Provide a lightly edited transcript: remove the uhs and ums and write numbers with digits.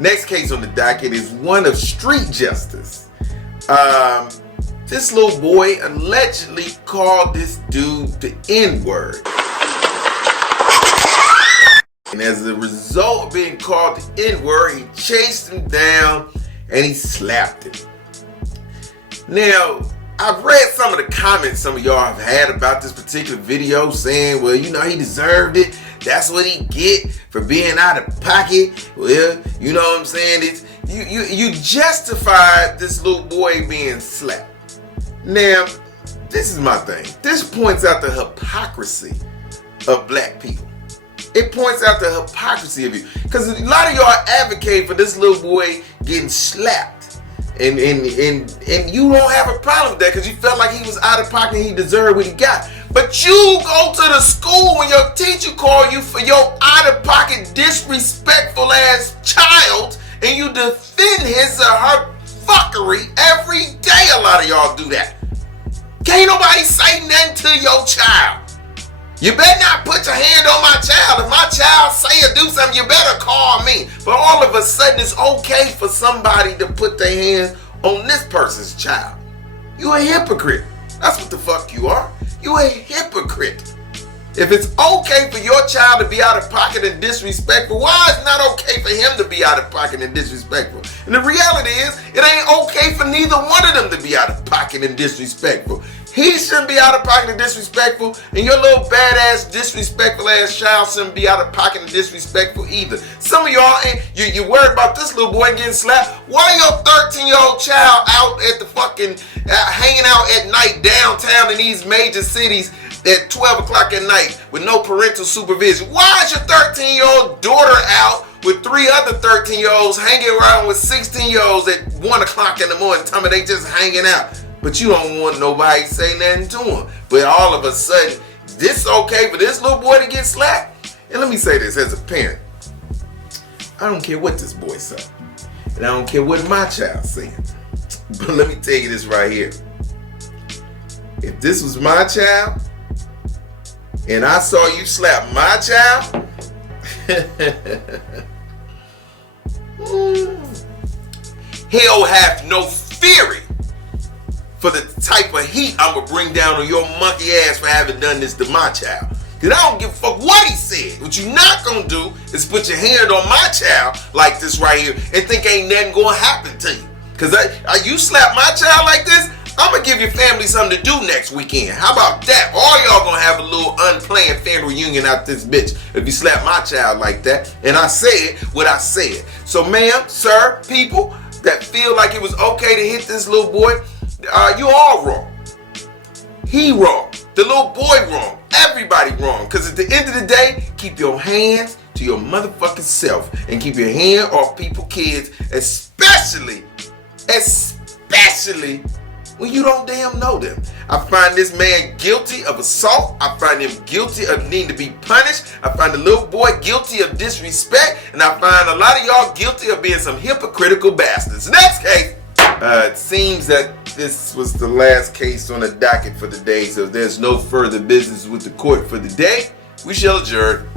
Next case on the docket is one of street justice. This little boy allegedly called this dude the N-word. And as a result of being called the N-word, he chased him down and he slapped him. Now, I've read some of the comments some of y'all have had about this particular video saying, well, you know, he deserved it. That's what he get for being out of pocket. Well, you know what I'm saying? It's you justified this little boy being slapped. Now, this is my thing. This points out the hypocrisy of black people. It points out the hypocrisy of you. Because a lot of y'all advocate for this little boy getting slapped. And you don't have a problem with that because you felt like he was out of pocket and he deserved what he got. But you go to the school when your teacher call you for your out of pocket disrespectful ass child and you defend his or her fuckery every day. A lot of y'all do that. Can't nobody say nothing to your child. You better not put your hand on my child. If my child say or do something, you better call me. But all of a sudden, it's okay for somebody to put their hands on this person's child. You a hypocrite. That's what the fuck you are. You a hypocrite. If it's okay for your child to be out of pocket and disrespectful, why is it not okay for him to be out of pocket and disrespectful? And the reality is, it ain't okay for neither one of them to be out of pocket and disrespectful. He shouldn't be out of pocket and disrespectful, and your little badass, disrespectful ass child shouldn't be out of pocket and disrespectful either. Some of y'all ain't, you worried about this little boy getting slapped. Why your 13-year-old child out at the fucking, hanging out at night downtown in these major cities at 12 o'clock at night with no parental supervision? Why is your 13-year-old daughter out with 3 other 13-year-olds hanging around with 16-year-olds at 1 o'clock in the morning, telling me they just hanging out? But you don't want nobody to say nothing to him. But all of a sudden, this okay for this little boy to get slapped? And let me say this as a parent. I don't care what this boy said. And I don't care what my child saying. But let me tell you this right here. If this was my child, and I saw you slap my child, hell have no fury for the type of heat I'm going to bring down on your monkey ass for having done this to my child. Because I don't give a fuck what he said. What you not going to do is put your hand on my child like this right here and think ain't nothing going to happen to you. Because you slap my child like this, I'm going to give your family something to do next weekend. How about that? All y'all going to have a little unplanned family reunion out this bitch if you slap my child like that. And I said what I said. So ma'am, sir, people that feel like it was okay to hit this little boy, you all wrong. He wrong. The little boy wrong. Everybody wrong. Because at the end of the day, keep your hands to your motherfucking self and keep your hand off people, kids, especially when you don't damn know them. I find this man guilty of assault. I find him guilty of needing to be punished. I find the little boy guilty of disrespect. And I find a lot of y'all guilty of being some hypocritical bastards. Next case. It seems that this was the last case on the docket for the day, so if there's no further business with the court for the day, we shall adjourn.